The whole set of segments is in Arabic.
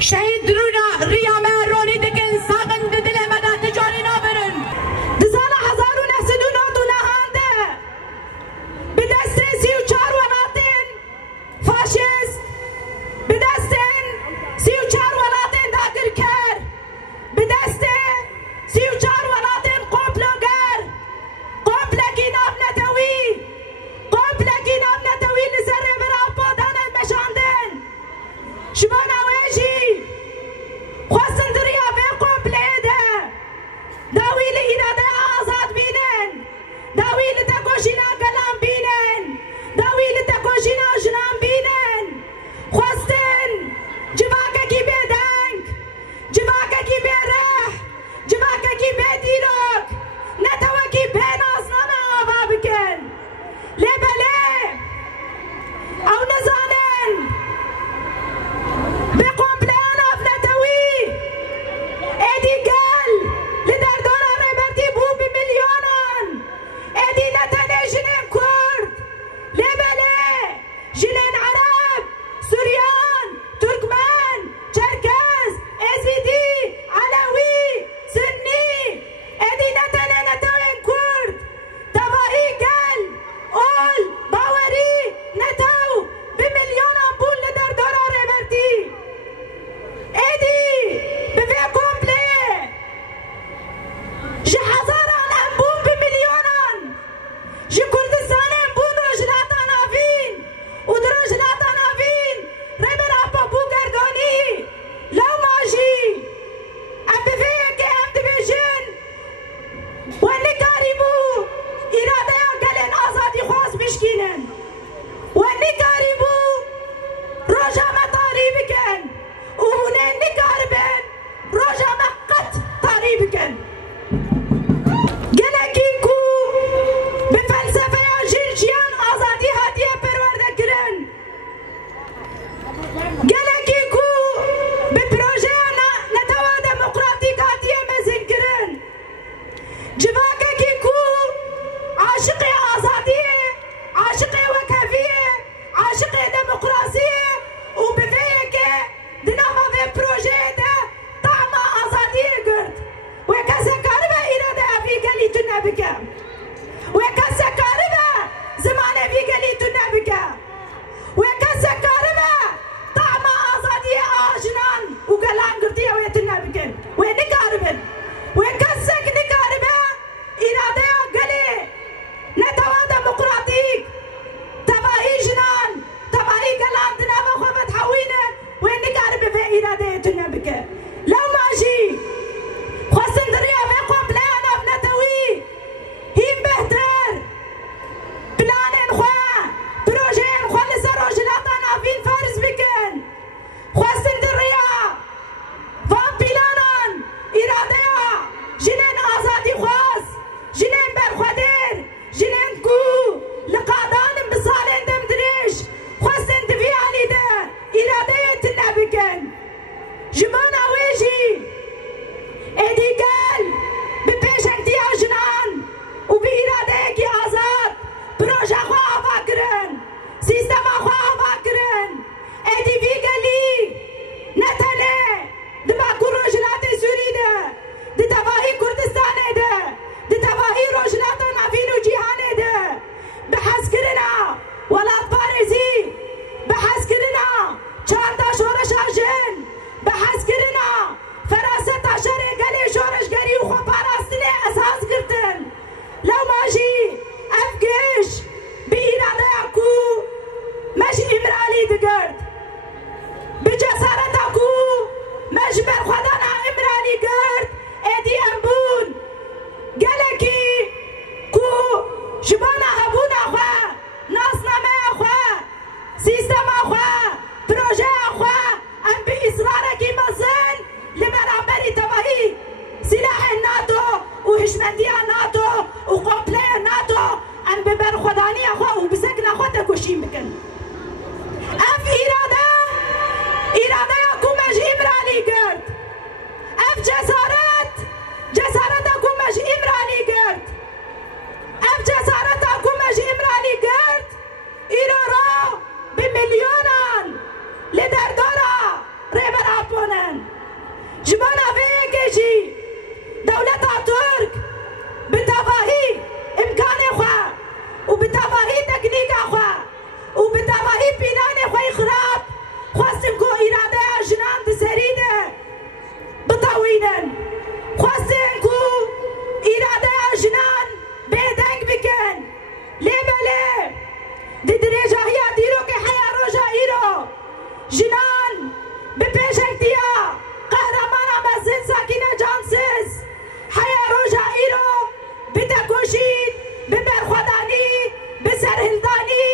شهید رونا ریامه رونی دکن ساقن دل مدى تجاری نابرن دسال 1999 نهانده به دست 34 ولاتین فاشیست به دست 34 ولاتین داگر کر به دست 34 ولاتین قمپلوگر قمپلگی ناب نتوی لسر برا بودن مشاندن شما نواجی خواستن دریا به قمپلیده داویل ایراده آزاد بینن داویل تکوشینا گلام بینن داویل تکوشینا جنام بینن خواستن جواکه کی بدنگ جواکه کی بره جواکه کی بدیلوک نتوه کی بنازنامه آوا بکن لبله او نزانن بقمپلان افنتوی ادی گل لدردان ربرتی بو بمليونان ادي نتنجنين عاشق آزادية، عاشق وكافية، عاشق ديمقراطية، وبفيك دنما في بروجي ده طعم آزادية قرد وكاسا كاربا إرادة في قليتنا بك وكاسا كاربا زمان في قليتنا بك وكاسا كاربا طعم آزادية آجنان وقلان قرطية ويتنا بك ونكاربن وكاسا نكاربا إرادة قلي نتوا ديمقراطيك تباهي جنان تباهي قلان دنما خوفت حوينة ونكاربا في إرادة بك لو ماشي خواستن دريا بيقوم بلانا بنتوي هين بهتر بلانين خوا بروجين خوا لسا روجلاتنا فين فارس بكن خواستن دريا فان بلانان إراديا جنين آزادي خواست جنين برخودير جنين كو لقادان بصالين دمدريش خواستن تفي علي ده إرادية تنبكن جمانا ويجي ادي قال ببيشنتي يا جنان وبإراديك يا آزاد بروجا خوا فاكرن سيستم خوا فاكرن ادي في قالي نتني دبا كروجلات سوري ده دي تباهي كردستان ده دي تباهي روجلات نافين وجيهان ده بحسكرنا ولا بارزي بحسكرنا چانتا شورش آجن بحسكرنا فراست عشر قلي شورش قري وخو باراستني اساس قرتن لو ماشي افقش بإرادة اكو مش امرالي دقرد بجسارة اكو مش برخدانا امرالي قرد ادي انبون قالكي كو جبانا هبونا خوا ناسنا ما خوا سيستم خوا بروجي خوا ام بإصرارك مزن لمرابري تباهي سلاح الناتو وهشمندية ناتو وقومبلي ناتو ام ببر خداني اخوا وبسكن اخوا تكوشي مكن اف إرادة اكو مش امرالي قرد اف جسارت اكو مش امرالي قرد اف جسارت اكو مش امرالي قرد إيرورا بمليونان لدردارا ريبر ابونن جبانا فيكيجي دولة ترك بتباهي امكان اخوا وبتباهي تكنيك اخوا وبتباهي بنان اخوا خراب خواستنكو إرادة جنان بسريدة بطوينن خواستنكو إرادة جنان بيدنك بكن ليه دي دريجة هي ديرو كي حيا روجا إيرو جنان ببيشنتيا قهرمانا مزين ساكنة جانسيس حيا روجا إيرو بتكوشيد ببرخداني بسرهلداني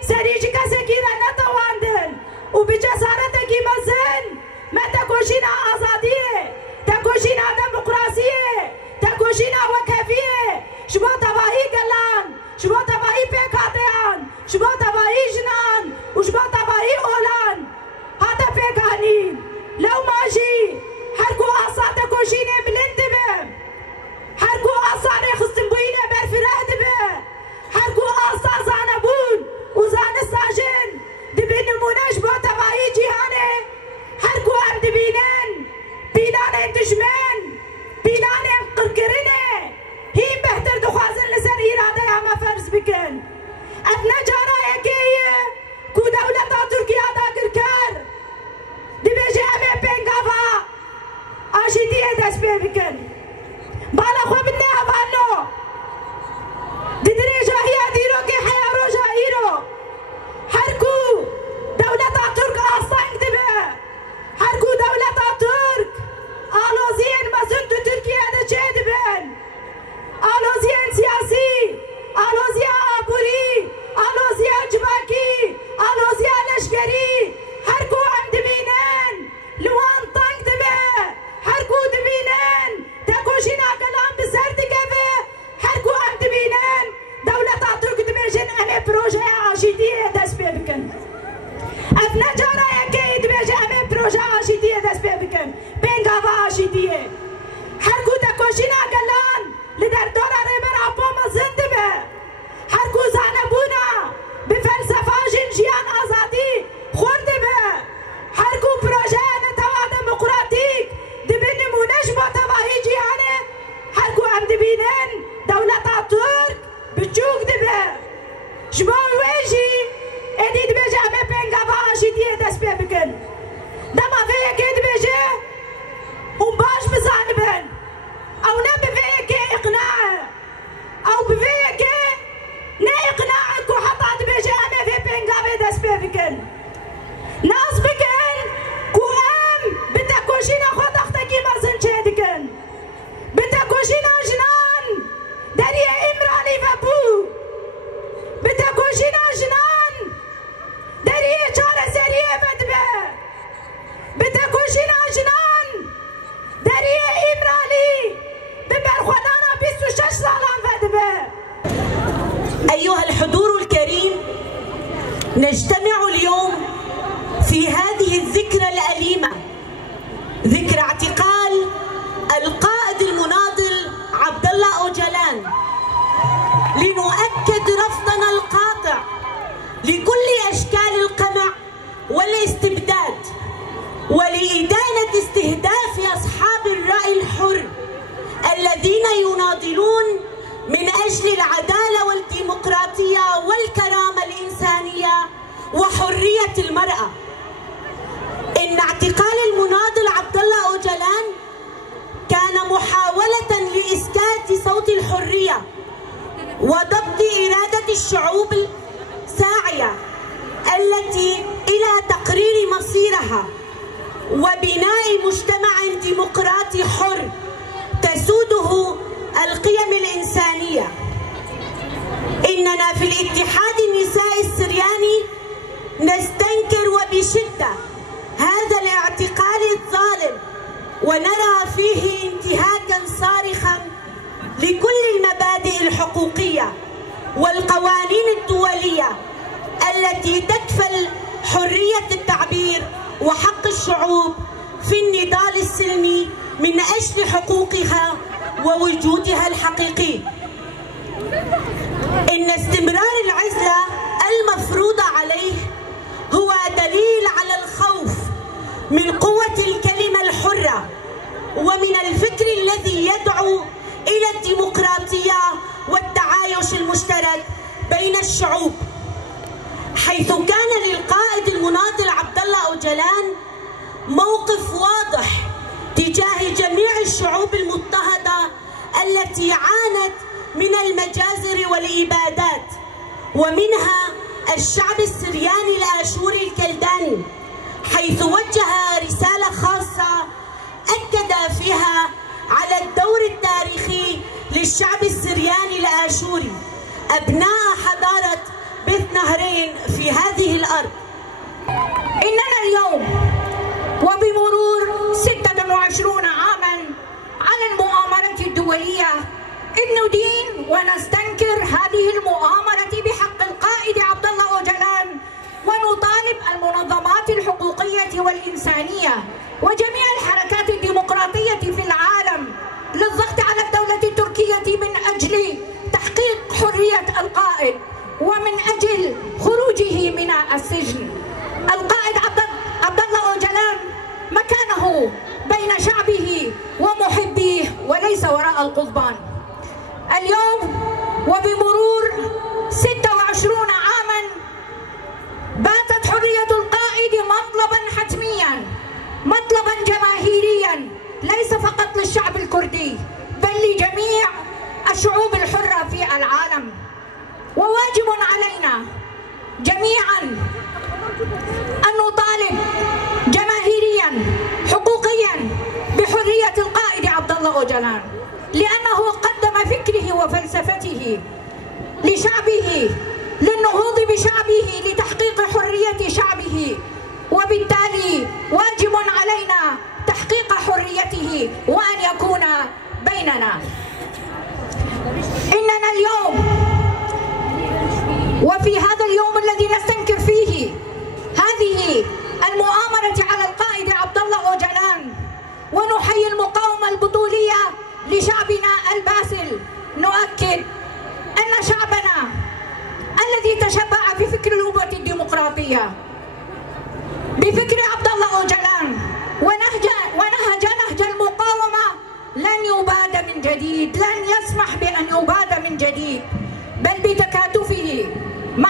سريجي كسكيرة نتواندن وبجسارتك مزين ما تكوشينا آزادية تكوشينا ديمقراطية تكوشينا وكافية شبو تباهي قلان شبو تباهي بيكاتيان شبو تباهي جنان وشبو تباهي أولان هذا بيكانين لو ماشي حركو أصا تكوشيني بلندبه حركو أصا نخستن بوينة برفره دبه حركو أصا زانبون وزان الساجن دبنمونش بو تباهي جيهاني حركو أم دبينن بيلان دجمن بيلان قرقرنه هي بهتر دخوازن لسر إرادة يا ما فرز بكن أثنى جارة يكيه كو دولة تركيا دا قرقر دي بيجي أمي بينقافا آشيدية دس بكن بالا خو بني أبانو دي دريجة هي ديرو كي حيا روجا إيرو حركو دولة ترك أصلا كتبه حركو دولة ترك آلوزين مزنتو تركيا دا جيدبن آلوزين سياسي آلوزيا آبوري جبوي ويجي اديد بيجي امي بينغا فاشي دي داس بيبكن دما فيك اد بيجي ومباش بزانبن او نبي فيك اقناع او بفيك نا اقناعك وحطات بيجي امي في بينغا داس بيبكن ناس بكن كوام بتاكوشينا خود اختكي ما زنشيدكن بتاكوشينا جنان داريا امرالي فابو بتاكوشينا جنان داريا چارة سرية فتبه بتاكوشينا جنان داريا امرالي ببرخودانا 26 سالان فتبه. أيها الحضور الكريم، نجتمع اليوم في هذه الذكرى الأليمة، ذكرى اعتقال القائد المناضل عبد الله أوجلان، لنؤكد رفضنا القاطع لكل أشكال القمع والاستبداد ولإدانة استهداف أصحاب الرأي الحر الذين يناضلون من أجل العدالة والديمقراطية والكرامة الإنسانية وحرية المرأة. إن اعتقال المناضل عبد الله أوجلان كان محاولة لإسكات صوت الحرية وضبط إرادة الشعوب الساعية التي إلى تقرير مصيرها وبناء مجتمع ديمقراطي حر تسوده القيم الإنسانية. إننا في الاتحاد النسائي السرياني نستنكر وبشدة هذا الاعتقال الظالم، ونرى فيه انتهاكا صارخا لكل المبادئ الحقوقية والقوانين الدولية التي تكفل حرية التعبير وحق الشعوب في النضال السلمي من أجل حقوقها ووجودها الحقيقي. إن استمرار العزلة المفروضة عليه هو دليل على الخوف من قوة الكلمة الحرة ومن الفكر الذي يدعو إلى الديمقراطية والتعايش المشترك بين الشعوب، حيث كان للقائد المناضل عبد الله أوجلان موقف واضح تجاه جميع الشعوب المضطهدة التي عانت من المجازر والإبادات، ومنها الشعب السرياني الآشوري الكلداني، حيث وجه رسالة خاصة أكد فيها على الدور التاريخي للشعب السرياني الآشوري أبناء حضارة بيت نهرين في هذه الأرض. إننا اليوم وبمرور 26 عاما على المؤامرة الدولية إذ ندين ونستنكر هذه المؤامرة بحق القائد عبد الله أوجلان، ونطالب المنظمات الحقوقية والإنسانية وجميع الحركات الديمقراطية في العالم للضغط على الدولة التركية من أجل تحقيق حرية القائد ومن أجل خروجه من السجن. القائد عبد الله أوجلان مكانه بين شعبه ومحبيه وليس وراء القضبان. اليوم وبمرور 26 عاما باتت حرية القائد مطلبا حتميا، مطلبا جماهيريا، ليس فقط للشعب الكردي بل لجميع الشعوب الحرة في العالم. وواجب علينا جميعا أن نطالب جماهيريا حقوقيا بحرية القائد عبد الله أوجلان، لأنه قدم فكره وفلسفته لشعبه، للنهوض بشعبه، لتحقيق حرية شعبه، وبالتالي واجب علينا تحقيق حريته وأن يكون بيننا. إننا اليوم وفي هذا اليوم الذي نستنكر فيه هذه المؤامرة على القائد عبد الله أوجلان ونحيي المقاومة البطولية لشعبنا الباسل، نؤكد أن شعبنا الذي تشبع بفكر الأبوة الديمقراطية، بفكر عبد الله أوجلان، ونهج نهج المقاومة لن يباد من جديد، لن يسمح بأن يباد من جديد، بل بتكاتفه مع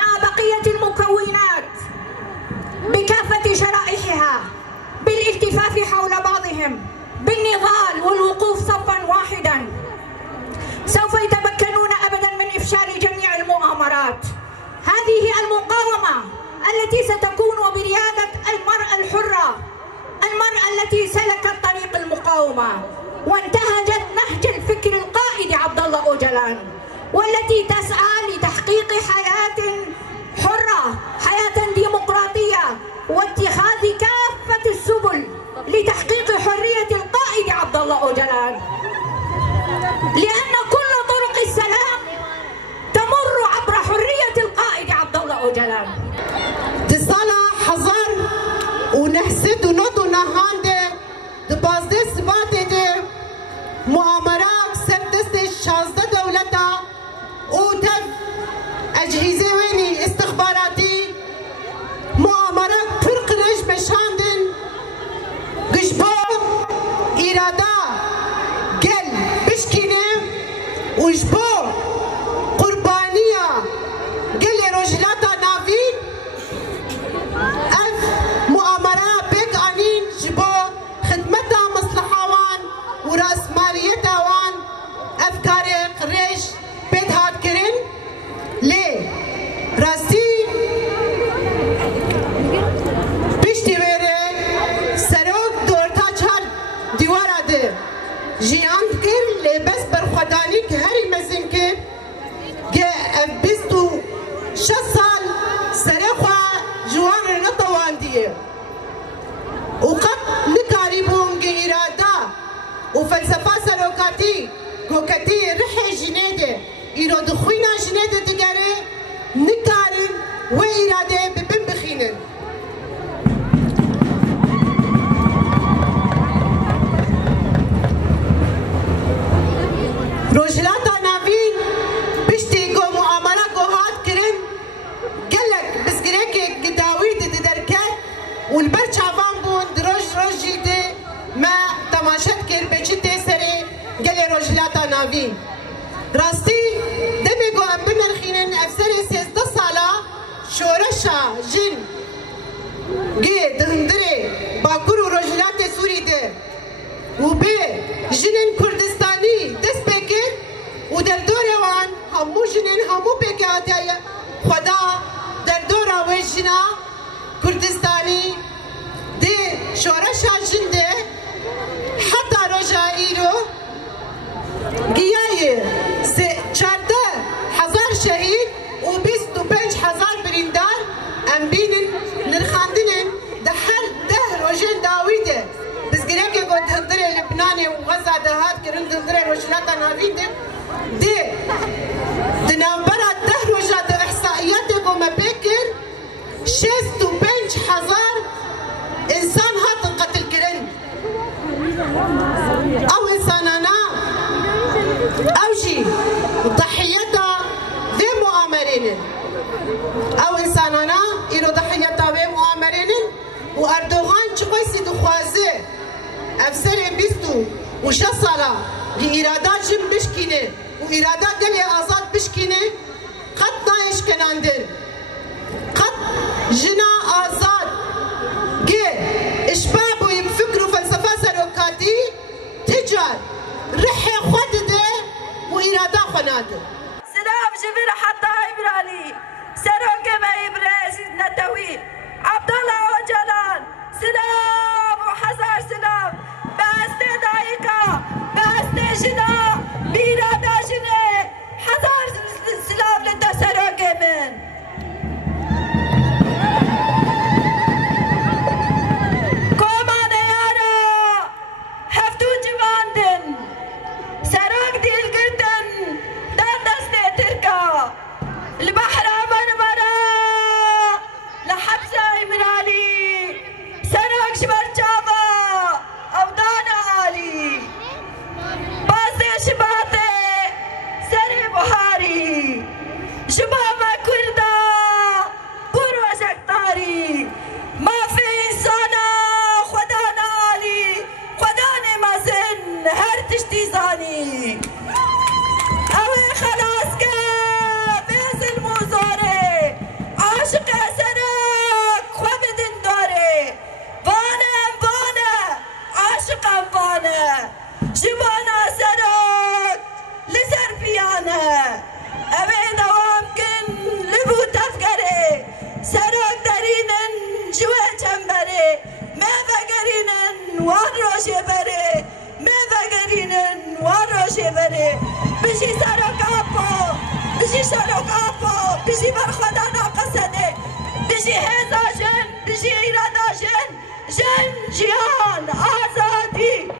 هذه المقاومة التي ستكون بريادة المرأة الحرة، المرأة التي سلكت طريق المقاومة وانتهجت نهج الفكر القائد عبد الله أوجلان، والتي تسعى لتحقيق حياة حرة، حياة ديمقراطية، واتخاذ كافة السبل لتحقيق حرية القائد عبد الله أوجلان، لأن كل طرق السلام تمر عبر حرية القائد عبد الله أوجلان. تصالح حزار ونحسد ونطو نهانده دبازده سباته ده مؤامرات سبدست 16 دولتا وتف أجهزة ويني استخباراتي مؤامرات فرق رج بشاندن قشبو إرادة قل بشكينه وجبو قربانية قل رجلاتا نافين أف مؤامرة بيك أنين جبو خدمتها مصلحوان ورأس ماليتها وان أفكاري قريش بيت هاد كرين ليه راسي بيشتي ويري سروك دورتا چهار ديوارا ده جيان كر لبس برخداني كهري مزن كر بستو 6 سال سرخوا جوان نطوان ديه وقد نكاريبون إرادة وفلسفة سلوكاتي وكتي رحي جنيدة إيرو دخوينا جنيدة دقاري نكارن وإرادة ببن بخينن روجلاتا نافين بشتي قو مؤامرة قو هاد كرن قلك بس قريكي قداوي دي دركات والبرشا فانبون دروج روجي دي ما تماشت كر بچتي سري قلي روجلاتا نافين راستي دمي قو ام بمرخينن افسري 16 سالة شورشا جن قي دهندري باكورو روجلات سوري دي وبي جنن كردستاني دس بكر ودردوري وان همو جنن همو بكاتايا خدا دردورا وجنا كردستاني دي شورشا جن دي حتى رجا ايرو قياي 14,000 شهيد و 25,000 بريندار ام بينن نرخاندنن دحل ده روجين داويده بس قريكي قد هندري لبناني وغزة دهات كرن هندري روجلاتا نافين دي دنابرا ده روجا ده احصائيات قوم بكر 56,000 انسان هات قتل كرن او انسانانا او شي ضحيتها ذي مؤامرين او انسانانا ايرو ضحيتها ذي مؤامرين واردوغان چقويسي دخوازي افسري بيستو وشصلا لإرادات جم بشكينه وإرادات قلي آزاد بشكينه قد نايش كناندن قد جنا آزاد قي اشبابو يبفكروا فلسفة سلوكاتي تجار رحي خود ده وإرادة خناده سلام جبر حتى إبرالي سروك ما إبراز نتوي عبد الله أوجلان سلام وحزار سلام بأستي دايكا بأستي جنا بإرادة جنا حزار سلام لنتا سروك من كومان يارا هفتو جواندن سروك ديل قردن دان دستي تركا البحر مرمرا لحبسة إمرالي سروك شبر جابا أودانا عالي بازي شباتي سري بحاري شبابا كردا قروة شكتاري ما في إنسانا خدانا عالي خداني مازن هر تشتي زاني أوي خلاص بيز الموزوري عاشق سرك خوابدن داري فانا عاشق فانا جبانا سرك لزربيانا أبي دوام كن لبوتف وان روشی بره میوگرینن وان روشی بره بشی سرکاپا بشی شرکاپا بشی برخدا ناقصده بشی هزا جن بشی ایرادا جن جن جیان آزادی